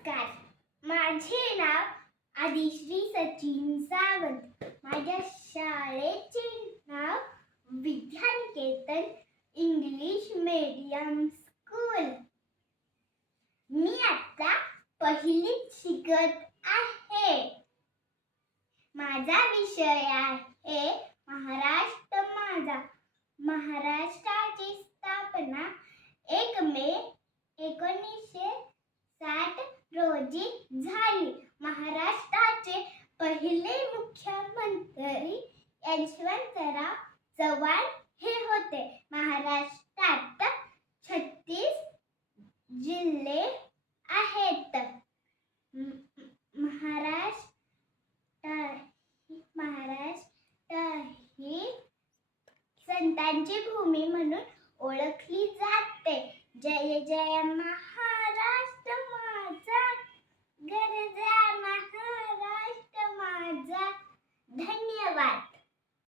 नमस्कार. माझे नाव आदिश्री सचिन सावंत. माझ्या शाळेचे नाव विद्यानिकेतन इंग्लिश मीडियम स्कूल. मी आता पहिलीत शिकत आहे. माझा विषय आहे महाराष्ट्र माझा. महाराष्ट्राची स्थापना 1 मे 1960 रोजी झाली. महाराष्ट्राचे पहिले मुख्यमंत्री यशवंतराव चव्हाण हे होते. महाराष्ट्रात 36 जिल्हे आहेत. महाराष्ट्र ही संतांची भूमी म्हणून ओळखली जाते. जय जय महाराष्ट्र माझा, गरजा महाराष्ट्र माझा. धन्यवाद.